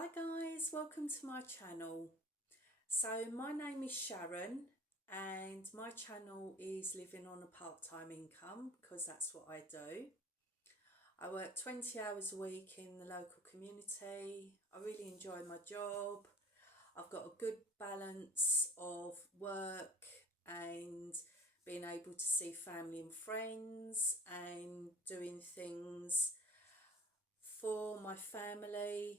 Hi guys, welcome to my channel. So my name is Sharon and my channel is living on a part-time income because that's what I do. I work 20 hours a week in the local community. I really enjoy my job. I've got a good balance of work and being able to see family and friends and doing things for my family,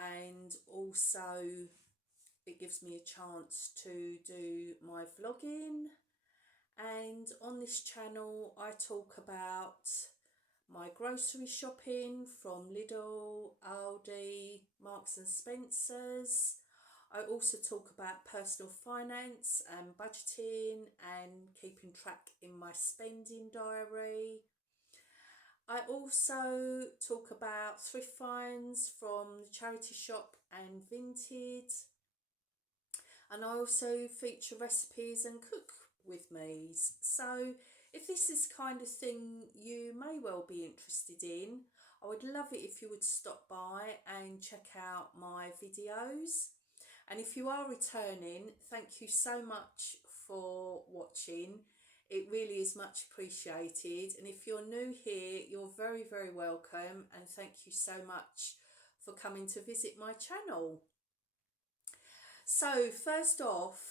and also it gives me a chance to do my vlogging. And on this channel I talk about my grocery shopping from Lidl, Aldi, Marks and Spencer's. I also talk about personal finance and budgeting and keeping track in my spending diary. I also talk about thrift finds from the charity shop and Vinted. And I also feature recipes and cook with me's. So if this is kind of thing you may well be interested in, I would love it if you would stop by and check out my videos. And if you are returning, thank you so much for watching. It really is much appreciated. And if you're new here, you're very, very welcome. And thank you so much for coming to visit my channel. So first off,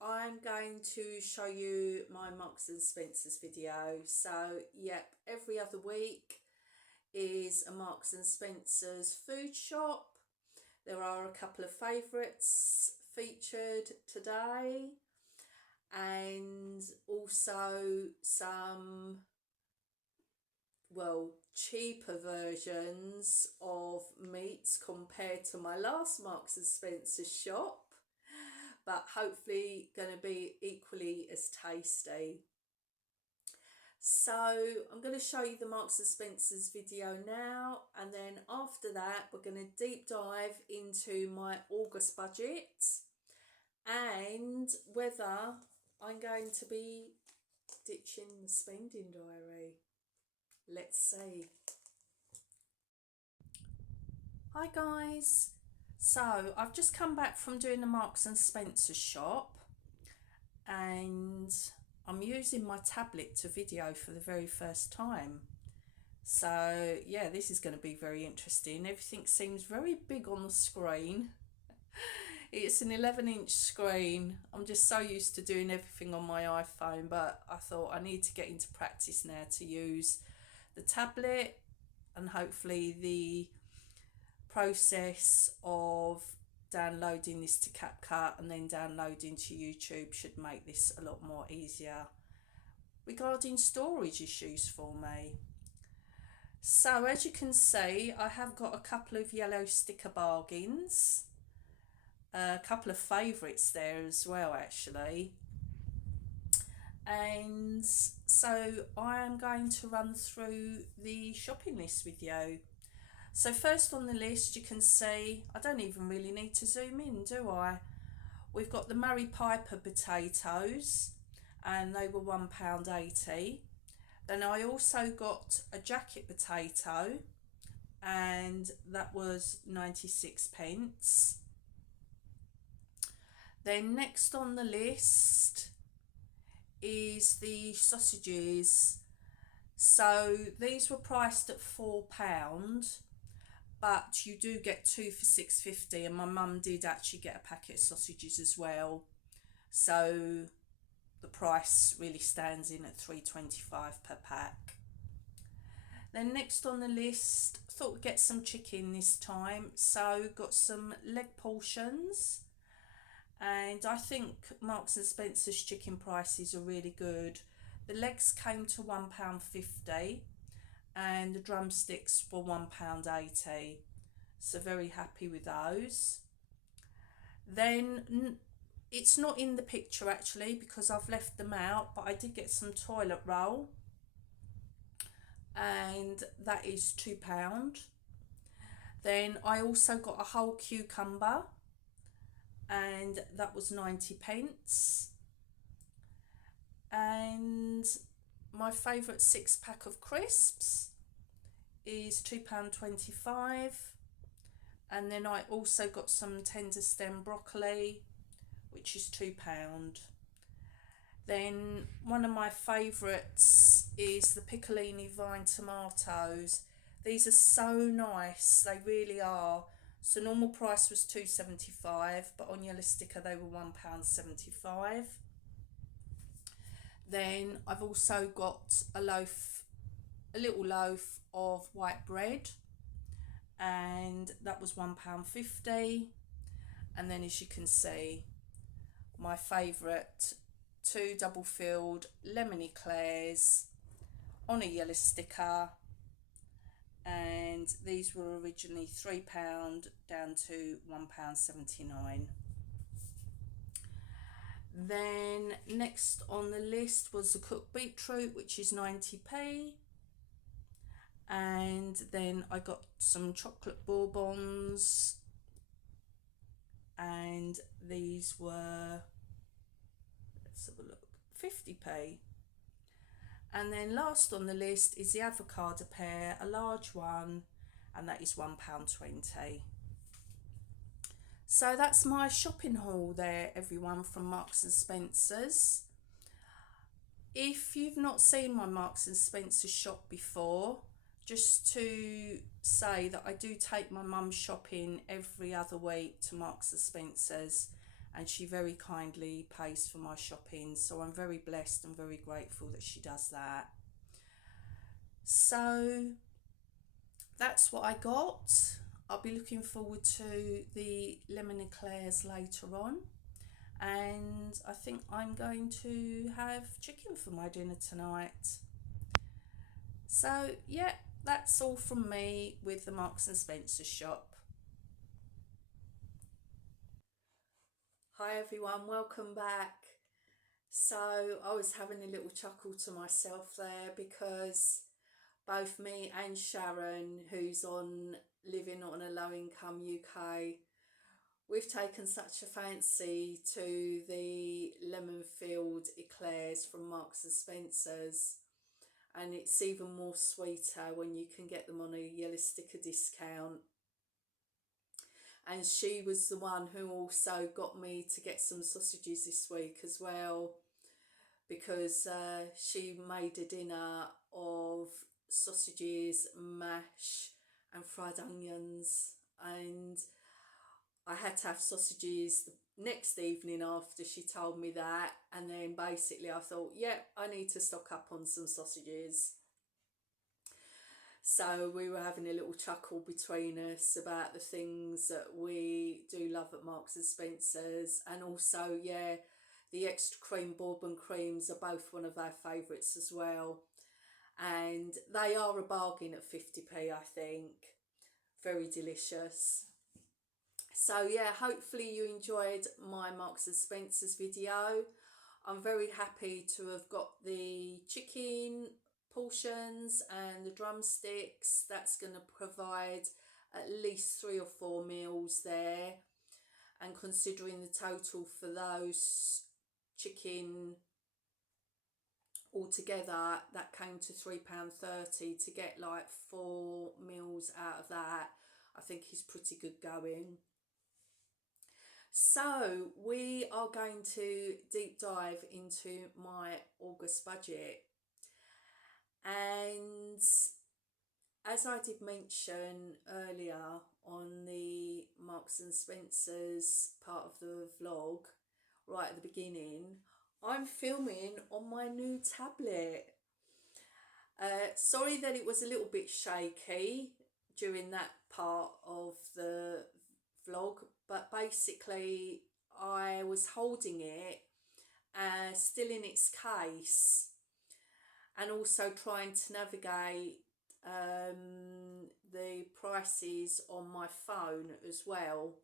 I'm going to show you my Marks and Spencer's video. So yep, every other week is a Marks and Spencer's food shop. There are a couple of favourites featured today, and also some, well, cheaper versions of meats compared to my last Marks and Spencer's shop, but hopefully going to be equally as tasty. So I'm going to show you the Marks and Spencer's video now, and then after that we're going to deep dive into my August budget and whether I'm going to be ditching the spending diary. Let's see. Hi guys. So I've just come back from doing the Marks and Spencer shop, and I'm using my tablet to video for the very first time. So yeah, this is going to be very interesting. Everything seems very big on the screen. It's an 11-inch screen. I'm just so used to doing everything on my iPhone, but I thought I need to get into practice now to use the tablet, and hopefully the process of downloading this to CapCut and then downloading to YouTube should make this a lot more easier regarding storage issues for me. So as you can see, I have got a couple of yellow sticker bargains, a couple of favourites there as well actually, and so I am going to run through the shopping list with you. So first on the list you can see, I don't even really need to zoom in, do I? We've got the Murray Piper potatoes, and they were £1.80. Then I also got a jacket potato, and that was 96p. Then next on the list is the sausages. So these were priced at £4, but you do get two for £6.50, and my mum did actually get a packet of sausages as well, so the price really stands in at £3.25 per pack. Then next on the list, thought we'd get some chicken this time, so got some leg portions, and I think Marks and Spencer's chicken prices are really good. The legs came to £1.50 and the drumsticks were £1.80, so very happy with those. Then it's not in the picture actually because I've left them out, but I did get some toilet roll, and that is £2. Then I also got a whole cucumber, and that was 90p. And my favourite 6-pack of crisps is £2.25. And then I also got some tender stem broccoli, which is £2. Then one of my favourites is the Piccolini vine tomatoes. These are so nice, they really are. So normal price was £2.75, but on Yellow Sticker they were £1.75. Then I've also got a little loaf of white bread, and that was £1.50. And then, as you can see, my favourite, 2 double filled lemon eclairs on a Yellow Sticker, and these were originally £3 down to £1.79. Then next on the list was the cooked beetroot, which is 90p. And then I got some chocolate bourbons, and these were, let's have a look, 50p. And then last on the list is the avocado pear, a large one, and that is £1.20. So that's my shopping haul there, everyone, from Marks and Spencer's. If you've not seen my Marks and Spencer's shop before, just to say that I do take my mum shopping every other week to Marks and Spencer's, and she very kindly pays for my shopping, so I'm very blessed and very grateful that she does that. So that's what I got. I'll be looking forward to the lemon eclairs later on, and I think I'm going to have chicken for my dinner tonight. So yeah, that's all from me with the Marks and Spencer shop. Hi everyone, welcome back. So I was having a little chuckle to myself there, because both me and Sharon, who's on Living on a Low Income UK, we've taken such a fancy to the lemon filled eclairs from Marks and Spencer's, and it's even more sweeter when you can get them on a Yellow Sticker discount. And she was the one who also got me to get some sausages this week as well, because she made a dinner of sausages, mash and fried onions, and I had to have sausages the next evening after she told me that. And then basically I thought, yep, I need to stock up on some sausages. So we were having a little chuckle between us about the things that we do love at Marks and Spencer's, and also, yeah, the extra cream bourbon creams are both one of our favourites as well, and they are a bargain at 50p, I think. Very delicious. So yeah, hopefully you enjoyed my Marks and Spencer's video. I'm very happy to have got the chicken portions and the drumsticks. That's going to provide at least 3 or 4 meals there, and considering the total for those chicken altogether, that came to £3.30 to get like 4 meals out of that. I think is pretty good going. So we are going to deep dive into my August budget, and as I did mention earlier on the Marks and Spencer's part of the vlog right at the beginning, I'm filming on my new tablet. Sorry that it was a little bit shaky during that part of the vlog, but basically I was holding it still in its case, and also trying to navigate the prices on my phone as well.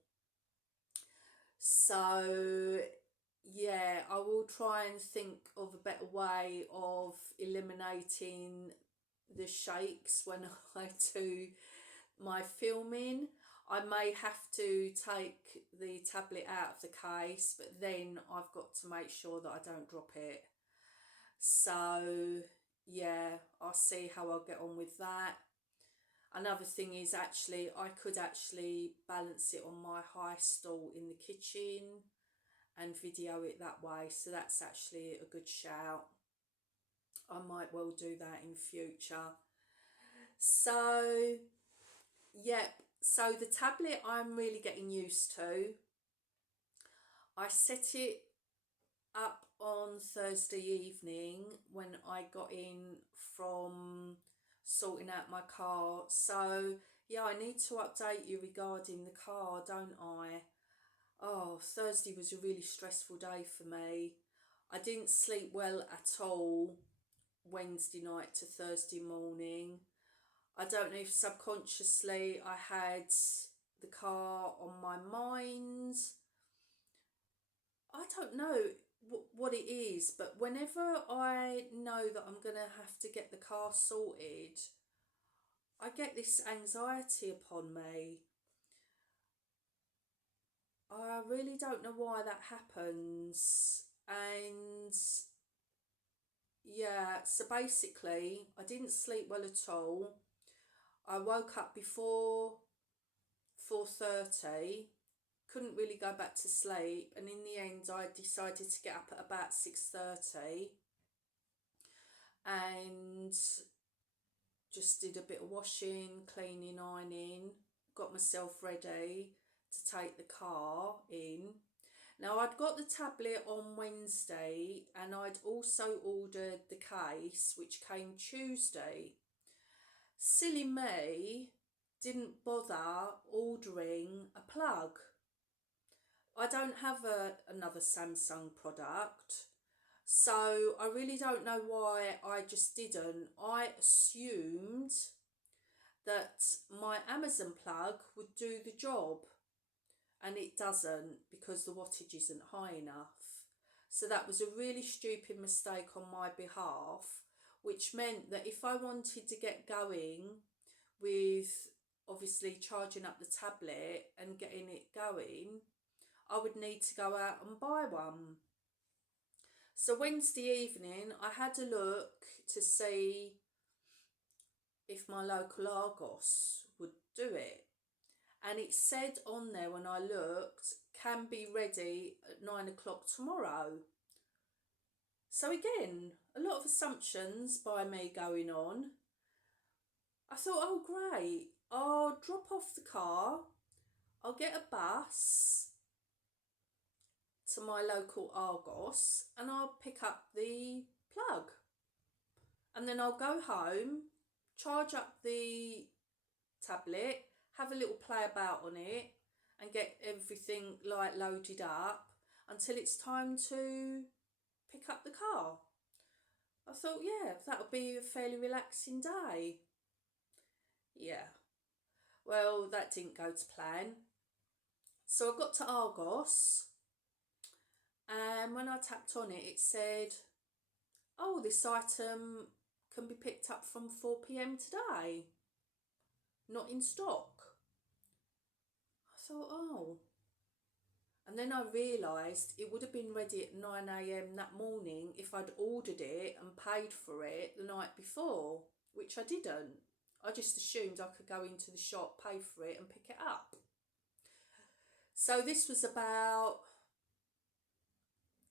So yeah, I will try and think of a better way of eliminating the shakes when I do my filming. I may have to take the tablet out of the case, but then I've got to make sure that I don't drop it. So yeah, I'll see how I'll get on with that. Another thing is actually I could actually balance it on my high stool in the kitchen and video it that way. So that's actually a good shout. I might well do that in future. So, yep. So the tablet I'm really getting used to. I set it up on Thursday evening when I got in from sorting out my car. So yeah, I need to update you regarding the car, don't I? Oh, Thursday was a really stressful day for me. I didn't sleep well at all Wednesday night to Thursday morning. I don't know if subconsciously I had the car on my mind. I don't know what it is, but whenever I know that I'm going to have to get the car sorted, I get this anxiety upon me. I really don't know why that happens. And yeah, so basically, I didn't sleep well at all. I woke up before 4:30, couldn't really go back to sleep, and in the end I decided to get up at about 6:30 and just did a bit of washing, cleaning, ironing, got myself ready to take the car in. Now I'd got the tablet on Wednesday and I'd also ordered the case, which came Tuesday. Silly me didn't bother ordering a plug. I don't have another Samsung product, so I really don't know why I just didn't. I assumed that my Amazon plug would do the job, and it doesn't because the wattage isn't high enough. So that was a really stupid mistake on my behalf, which meant that if I wanted to get going with obviously charging up the tablet and getting it going, I would need to go out and buy one. So Wednesday evening I had a look to see if my local Argos would do it, and it said on there when I looked, can be ready at 9 o'clock tomorrow. So again, a lot of assumptions by me going on. I thought, oh great, I'll drop off the car, I'll get a bus to my local Argos and I'll pick up the plug. And then I'll go home, charge up the tablet, have a little play about on it and get everything like loaded up until it's time to pick up the car. I thought, yeah, that'll be a fairly relaxing day. Yeah, well, that didn't go to plan. So I got to Argos, and when I tapped on it, it said, oh, this item can be picked up from 4 p.m. today. Not in stock. I thought, oh. And then I realised it would have been ready at 9 a.m. that morning if I'd ordered it and paid for it the night before, which I didn't. I just assumed I could go into the shop, pay for it and pick it up. So this was about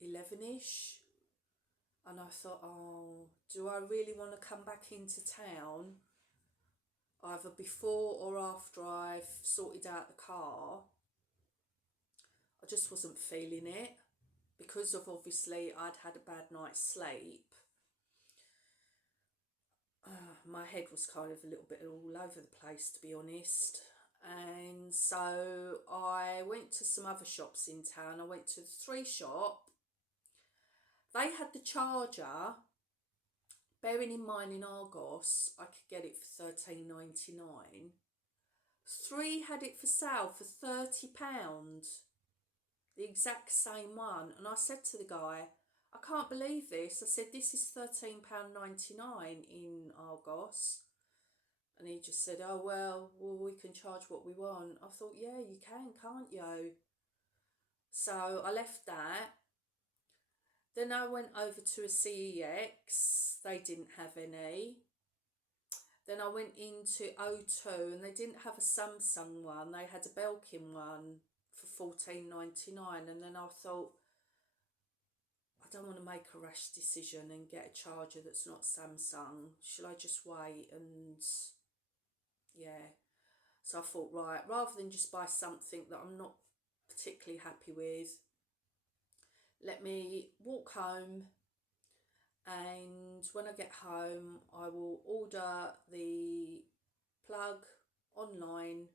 11ish. And I thought, oh, do I really want to come back into town either before or after I've sorted out the car? I just wasn't feeling it because of obviously I'd had a bad night's sleep. My head was kind of a little bit all over the place, to be honest. And so I went to some other shops in town. I went to the 3 shop. They had the charger. Bearing in mind in Argos, I could get it for $13.99. 3 had it for sale for £30. The exact same one. And I said to the guy, I can't believe this. I said, this is £13.99 in Argos. And he just said, oh, well, we can charge what we want. I thought, yeah, you can, can't you? So I left that. Then I went over to a CEX. They didn't have any. Then I went into O2 and they didn't have a Samsung one, they had a Belkin one for $14.99, and then I thought, I don't want to make a rash decision and get a charger that's not Samsung. Shall I just wait? And yeah, so I thought, right, rather than just buy something that I'm not particularly happy with, let me walk home, and when I get home I will order the plug online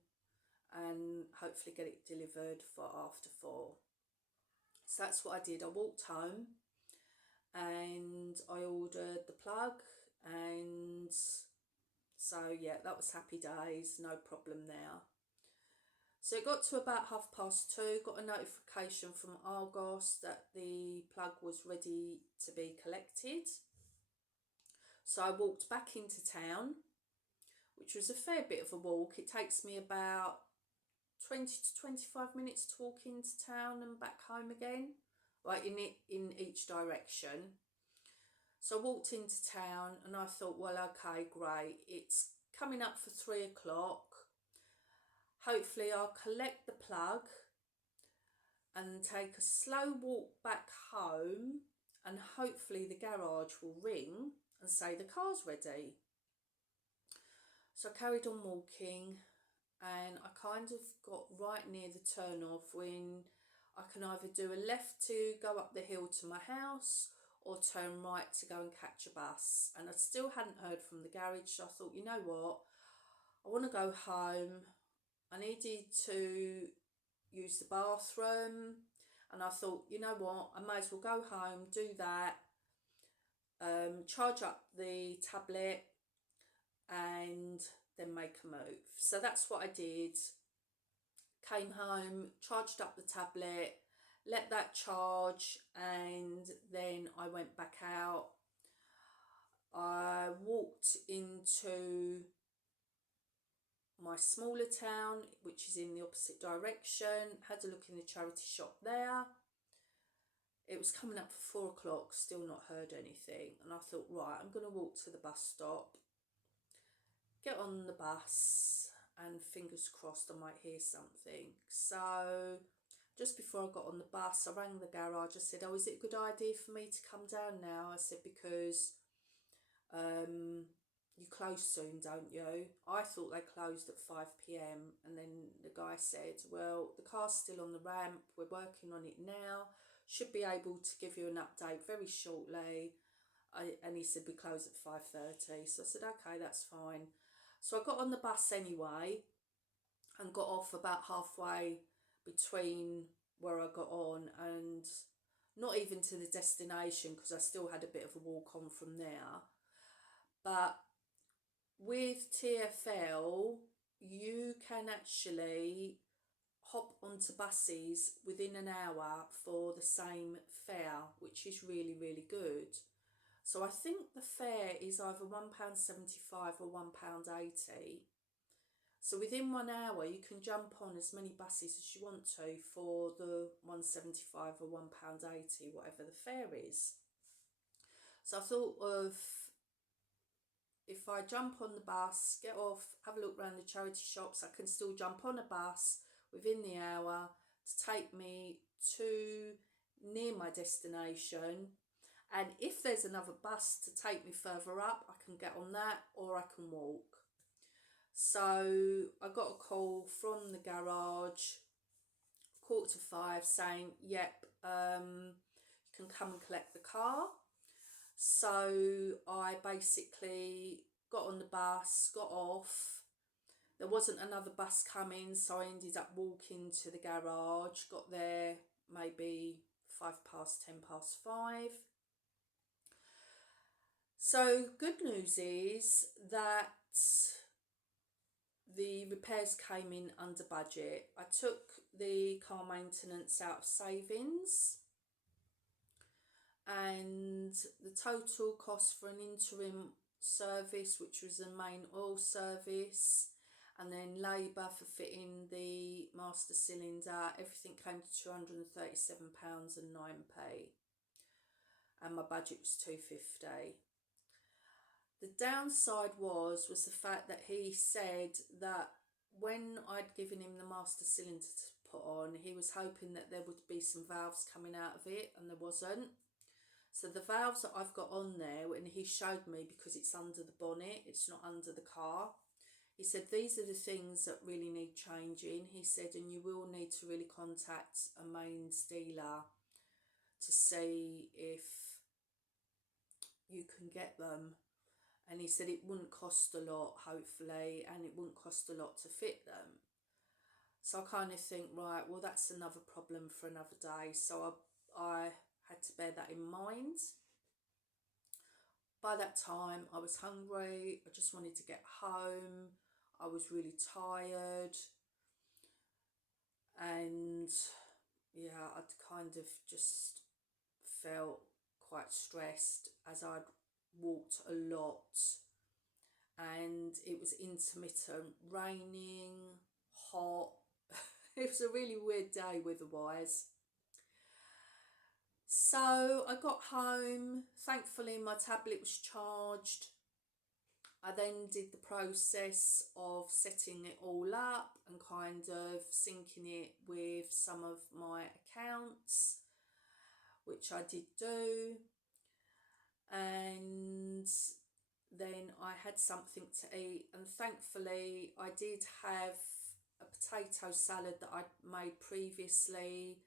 and hopefully get it delivered for after 4. So that's what I did. I walked home and I ordered the plug, and so yeah, that was happy days, no problem there. So it got to about 2:30, got a notification from Argos that the plug was ready to be collected. So I walked back into town, which was a fair bit of a walk. It takes me about 20 to 25 minutes to walk into town and back home again, like in each direction. So I walked into town and I thought, well, okay, great. It's coming up for 3 o'clock. Hopefully I'll collect the plug and take a slow walk back home, and hopefully the garage will ring and say the car's ready. So I carried on walking, and I kind of got right near the turn off when I can either do a left to go up the hill to my house or turn right to go and catch a bus. And I still hadn't heard from the garage, so I thought, you know what, I want to go home. I needed to use the bathroom, and I thought, you know what, I may as well go home, do that, charge up the tablet and then make a move. So that's what I did. Came home, charged up the tablet, let that charge, and then I went back out. I walked into my smaller town, which is in the opposite direction, had a look in the charity shop there. It was coming up for 4 o'clock, still not heard anything, and I thought, right, I'm going to walk to the bus stop, get on the bus, and fingers crossed I might hear something. So just before I got on the bus, I rang the garage. I said, oh, is it a good idea for me to come down now? I said, because you close soon, don't you? I thought they closed at 5 p.m. And then the guy said, well, the car's still on the ramp, we're working on it now, should be able to give you an update very shortly. And he said we close at 5:30. So I said, okay, that's fine. So I got on the bus anyway and got off about halfway between where I got on and not even to the destination, because I still had a bit of a walk on from there. But with TfL, you can actually hop onto buses within an hour for the same fare, which is really, really good. So I think the fare is either £1.75 or £1.80. So within 1 hour you can jump on as many buses as you want to for the £1.75 or £1.80, whatever the fare is. So I thought of, if I jump on the bus, get off, have a look around the charity shops, I can still jump on a bus within the hour to take me to near my destination. And if there's another bus to take me further up, I can get on that, or I can walk. So I got a call from the garage 4:45 saying, yep, you can come and collect the car. So I basically got on the bus, got off. There wasn't another bus coming, so I ended up walking to the garage, got there maybe 5:10, 5:05. So good news is that the repairs came in under budget. I took the car maintenance out of savings, and the total cost for an interim service, which was the main oil service, and then labour for fitting the master cylinder, everything came to £237.09, and my budget was £250. The downside was the fact that he said that when I'd given him the master cylinder to put on, he was hoping that there would be some valves coming out of it, and there wasn't. So the valves that I've got on there, and he showed me, because it's under the bonnet, it's not under the car. He said, these are the things that really need changing. He said, and you will need to really contact a mains dealer to see if you can get them. And he said it wouldn't cost a lot, hopefully, and it wouldn't cost a lot to fit them. So I kind of think, right, well, that's another problem for another day. So I had to bear that in mind. By that time, I was hungry. I just wanted to get home. I was really tired. And yeah, I'd kind of just felt quite stressed as I'd walked a lot, and it was intermittent, raining, hot. It was a really weird day weather-wise. So I got home. Thankfully my tablet was charged. I then did the process of setting it all up and kind of syncing it with some of my accounts, which I did do. And then I had something to eat, and thankfully I did have a potato salad that I'd made previously.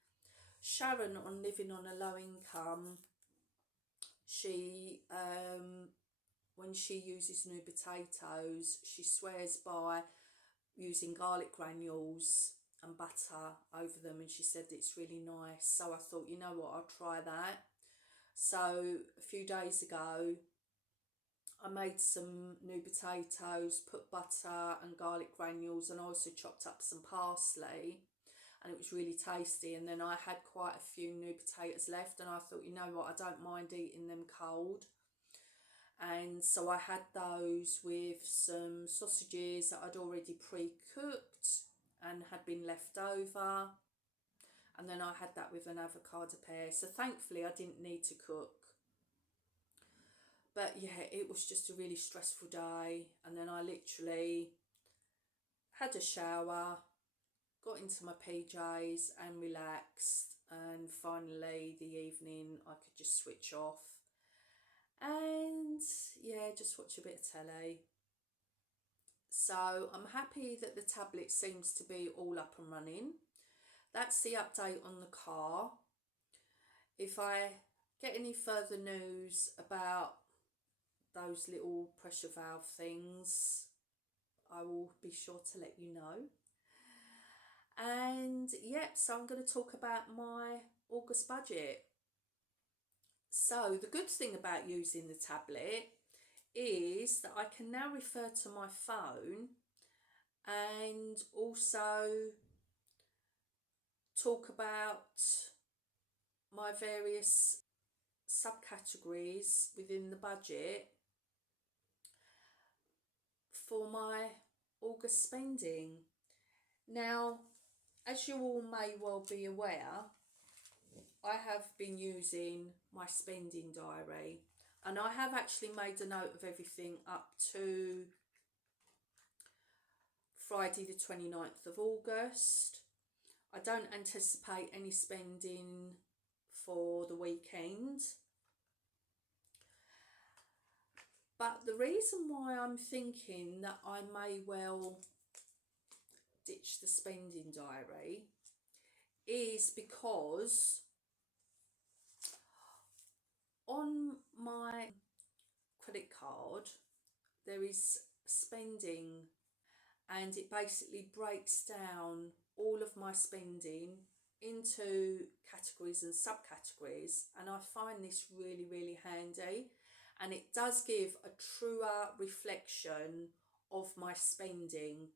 Sharon, on living on a low income, she when she uses new potatoes, she swears by using garlic granules and butter over them, and she said it's really nice. So I thought, you know what, I'll try that. So a few days ago I made some new potatoes, put butter and garlic granules, and also chopped up some parsley, and it was really tasty. And then I had quite a few new potatoes left, and I thought, you know what, I don't mind eating them cold. And so I had those with some sausages that I'd already pre-cooked and had been left over. And then I had that with an avocado pear. So thankfully I didn't need to cook. But yeah, it was just a really stressful day. And then I literally had a shower, got into my PJs and relaxed. And finally the evening I could just switch off and yeah, just watch a bit of telly. So I'm happy that the tablet seems to be all up and running. That's the update on the car. If I get any further news about those little pressure valve things, I will be sure to let you know. And yep, so I'm going to talk about my August budget. So the good thing about using the tablet is that I can now refer to my phone and also talk about my various subcategories within the budget for my August spending. Now, as you all may well be aware, I have been using my spending diary, and I have actually made a note of everything up to Friday the 29th of August. I don't anticipate any spending for the weekend. But the reason why I'm thinking that I may well ditch the spending diary is because on my credit card there is spending, and it basically breaks down all of my spending into categories and subcategories, and I find this really, really handy, and it does give a truer reflection of my spending.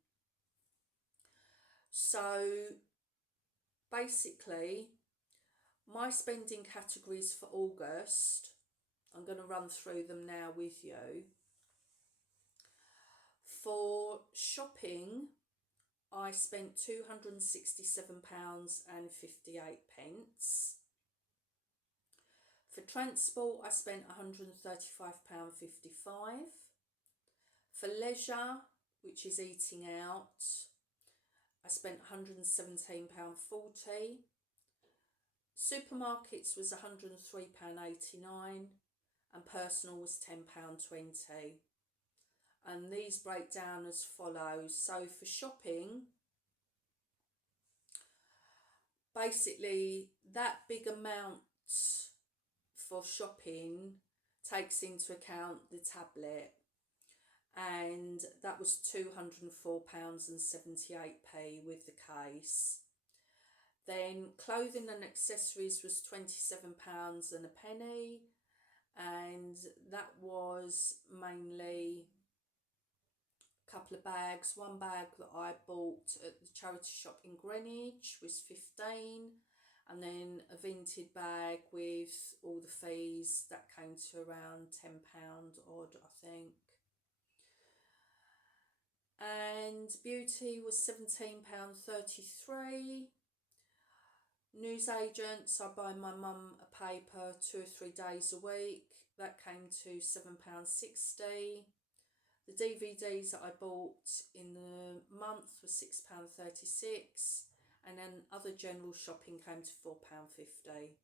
So basically my spending categories for August, I'm going to run through them now with you. For shopping, I spent £267.58. For transport, I spent £135.55. For leisure, which is eating out, I spent £117.40. Supermarkets was £103.89 and personal was £10.20. And these break down as follows. So for shopping, basically that big amount for shopping takes into account the tablet, and that was £204.78 with the case. Then clothing and accessories was £27 and a penny, and that was mainly a couple of bags. One bag that I bought at the charity shop in Greenwich was 15, and then a Vinted bag with all the fees that came to around £10 odd, I think. And beauty was £17.33. Newsagents, I buy my mum a paper 2 or 3 days a week. That came to £7.60. The DVDs that I bought in the month was £6.36. And then other general shopping came to £4.50.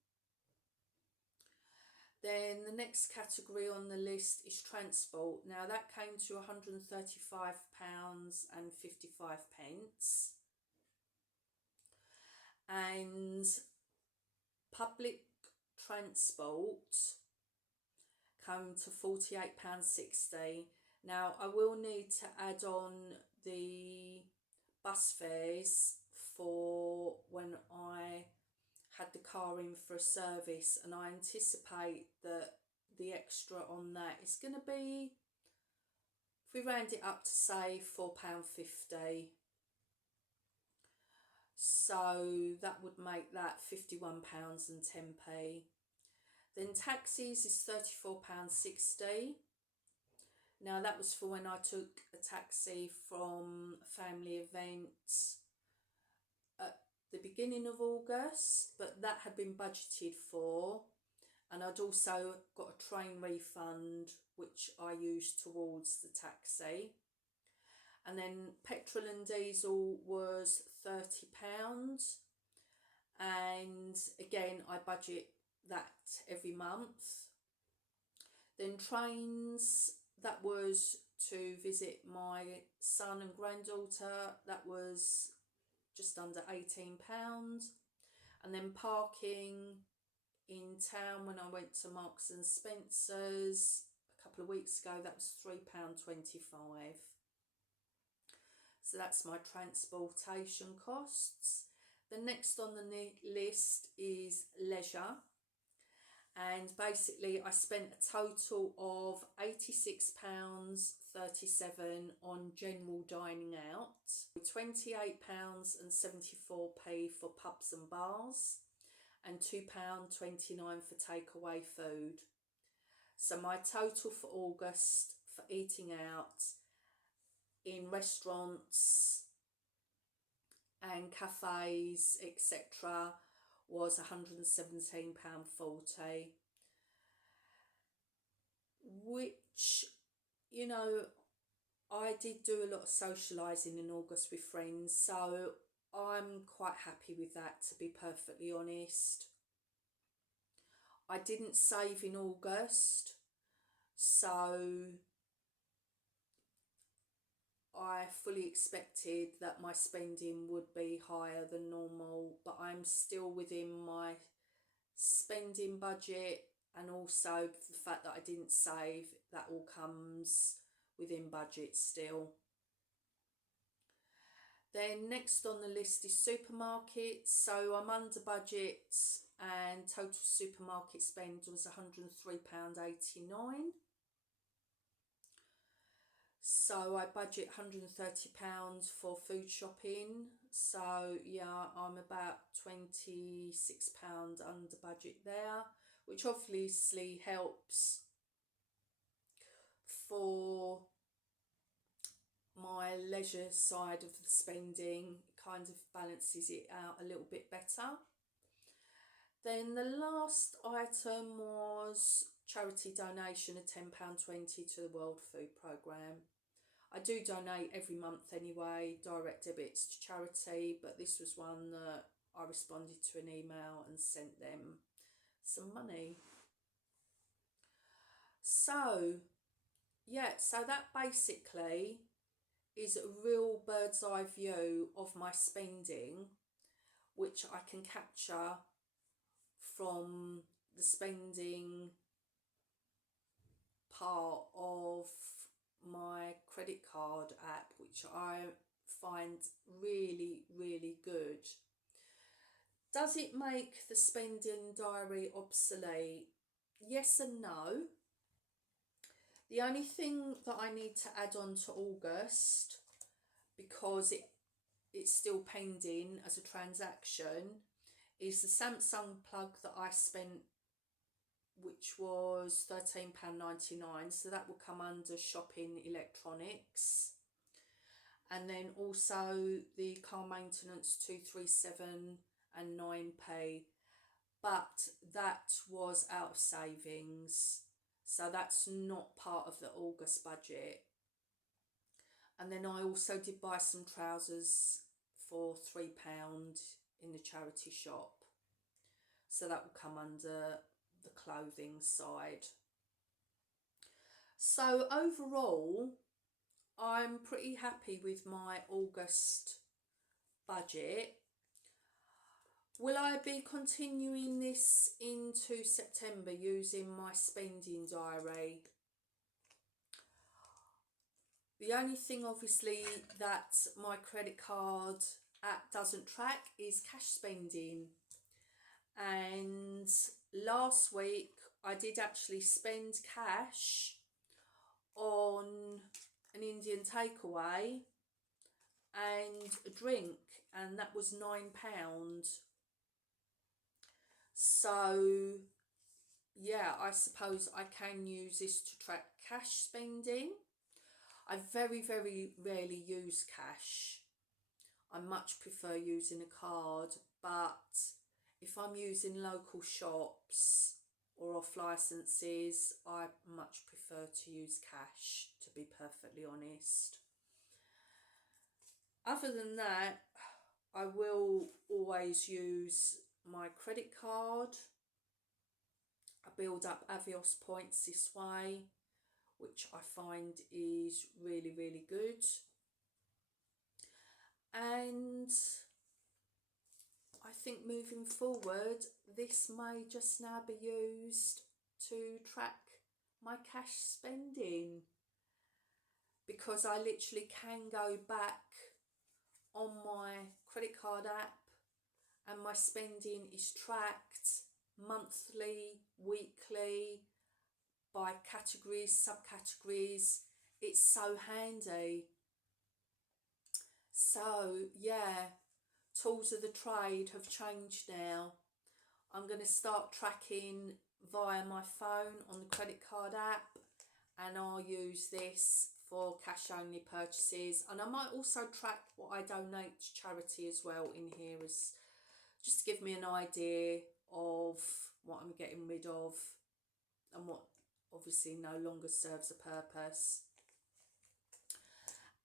Then the next category on the list is transport. Now that came to £135.55. And public transport came to £48.60. Now I will need to add on the bus fares for when I had the car in for a service, and I anticipate that the extra on that is going to be, if we round it up to say £4.50, so that would make that £51.10. Then taxis is £34.60. Now that was for when I took a taxi from a family event at the beginning of August, but that had been budgeted for, and I'd also got a train refund which I used towards the taxi. And then petrol and diesel was £30, and again I budget that every month. Then trains, that was to visit my son and granddaughter, that was just under £18. And then parking in town when I went to Marks and Spencer's a couple of weeks ago, that was £3.25. So that's my transportation costs. The next on the list is leisure. And basically I spent a total of £86.37 on general dining out, £28.74 for pubs and bars, and £2.29 for takeaway food. So my total for August for eating out in restaurants and cafes, etc., was £117.40, which, you know, I did do a lot of socialising in August with friends, so I'm quite happy with that, to be perfectly honest. I didn't save in August, so I fully expected that my spending would be higher than normal, but I'm still within my spending budget, and also the fact that I didn't save, that all comes within budget still. Then next on the list is supermarkets. So I'm under budget, and total supermarket spend was £103.89. So I budget £130 for food shopping. So yeah, I'm about £26 under budget there, which obviously helps for my leisure side of the spending. It kind of balances it out a little bit better. Then the last item was charity donation of £10.20 to the World Food Programme. I do donate every month anyway, direct debits to charity, but this was one that I responded to an email and sent them some money. So, yeah, so that basically is a real bird's eye view of my spending, which I can capture from the spending part of my credit card app, which I find really, really good. Does it make the spending diary obsolete? Yes and no. The only thing that I need to add on to August, because it's still pending as a transaction, is the Samsung plug that I spent, which was £13.99, so that will come under shopping electronics. And then also the car maintenance 237 and 9p, but that was out of savings, so that's not part of the August budget. And then I also did buy some trousers for £3 in the charity shop, so that will come under the clothing side. So overall, I'm pretty happy with my August budget. Will I be continuing this into September using my spending diary? The only thing obviously that my credit card app doesn't track is cash spending. And last week I did actually spend cash on an Indian takeaway and a drink, and that was £9. So yeah, I suppose I can use this to track cash spending. I very, very rarely use cash. I much prefer using a card, but if I'm using local shops or off licenses, I much prefer to use cash, to be perfectly honest. Other than that, I will always use my credit card. I build up Avios points this way, which I find is really, really good. And I think moving forward, this may just now be used to track my cash spending, because I literally can go back on my credit card app and my spending is tracked monthly, weekly, by categories, subcategories. It's so handy. So yeah, tools of the trade have changed now. I'm going to start tracking via my phone on the credit card app, and I'll use this for cash only purchases. And I might also track what I donate to charity as well in here, as just to give me an idea of what I'm getting rid of and what obviously no longer serves a purpose.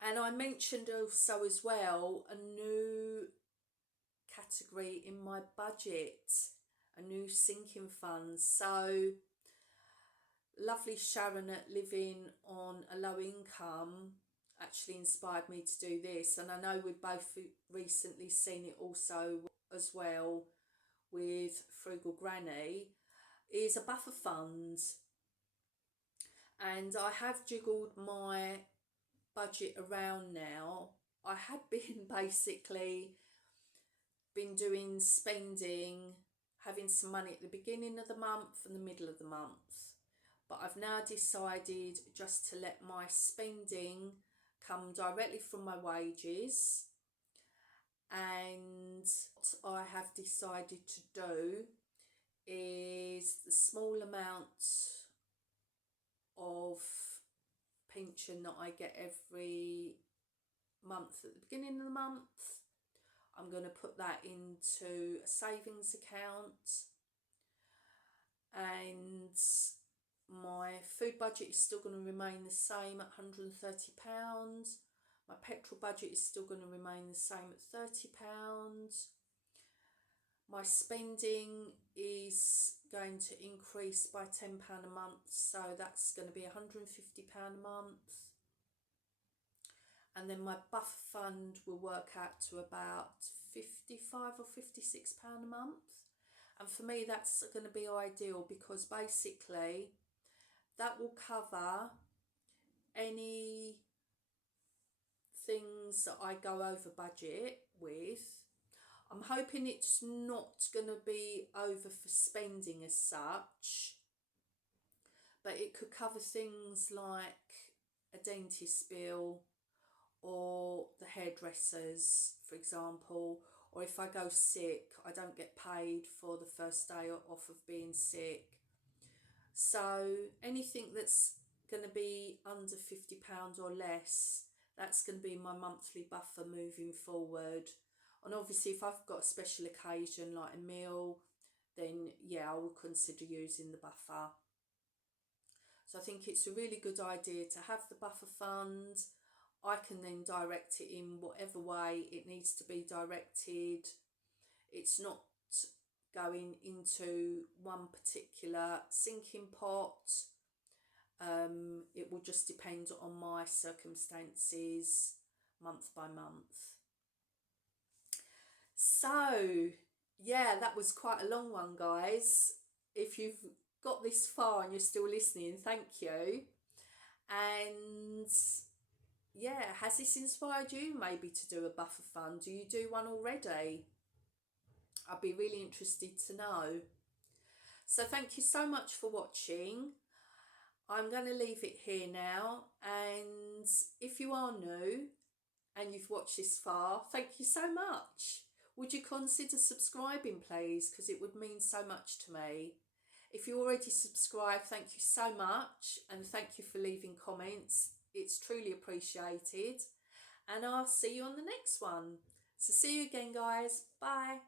And I mentioned also as well a new category in my budget, a new sinking fund. So lovely Sharon at Living on a Low Income actually inspired me to do this, and I know we've both recently seen it also as well with Frugal Granny, is a buffer fund. And I have jiggled my budget around now. I had been basically doing spending, having some money at the beginning of the month and the middle of the month, but I've now decided just to let my spending come directly from my wages. And what I have decided to do is the small amount of pension that I get every month at the beginning of the month, I'm going to put that into a savings account, and My food budget is still going to remain the same at £130. My petrol budget is still going to remain the same at £30. My spending is going to increase by £10 a month, so that's going to be £150 a month. And then my buffer fund will work out to about £55 or £56 a month. And for me, that's going to be ideal, because basically that will cover any things that I go over budget with. I'm hoping it's not going to be over for spending as such, but it could cover things like a dentist bill, or the hairdressers, for example, or if I go sick, I don't get paid for the first day off of being sick. So anything that's going to be under £50 or less, that's going to be my monthly buffer moving forward. And obviously if I've got a special occasion like a meal, then yeah, I will consider using the buffer. So I think it's a really good idea to have the buffer fund. I can then direct it in whatever way it needs to be directed. It's not going into one particular sinking pot. It will just depend on my circumstances month by month. So yeah, that was quite a long one, guys. If you've got this far and you're still listening, thank you. And yeah, has this inspired you maybe to do a buffer fund? Do you do one already? I'd be really interested to know. So thank you so much for watching. I'm going to leave it here now, and if you are new and you've watched this far, thank you so much. Would you consider subscribing, please, because it would mean so much to me. If you already subscribed, thank you so much, and thank you for leaving comments. It's truly appreciated, and I'll see you on the next one. So see you again, guys. Bye.